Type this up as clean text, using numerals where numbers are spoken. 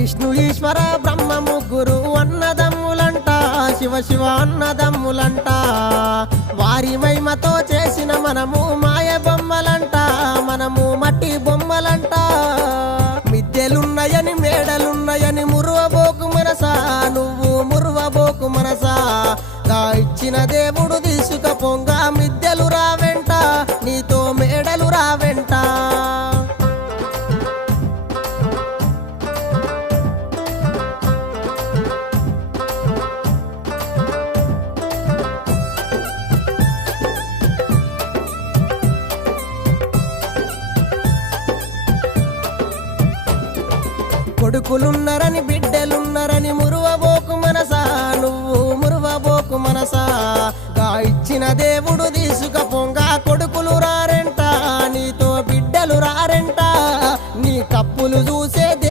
విష్ణు ఈశ్వర బ్రహ్మ ముగ్గురు అన్నదమ్ములంట, శివ శివ అన్నదమ్ములంట. వారి మహిమతో చేసిన మనము మాయ బొమ్మలంట, మనము మట్టి బొమ్మలంట. మిద్దెలున్నాయని మేడలున్నాయని మురువబోకు మనసా, నువ్వు మురువబోకు మనసా. గా ఇచ్చిన దేవుడు తీసుకపోంగా మిద్దెలు రావెంట, నీతో మేడలు రావెంట. కొడుకులున్నరని బిడ్డలున్నరని మురువబోకు మనసా, నువ్వు మురువబోకు మనసా. గా ఇచ్చిన దేవుడు తీసుక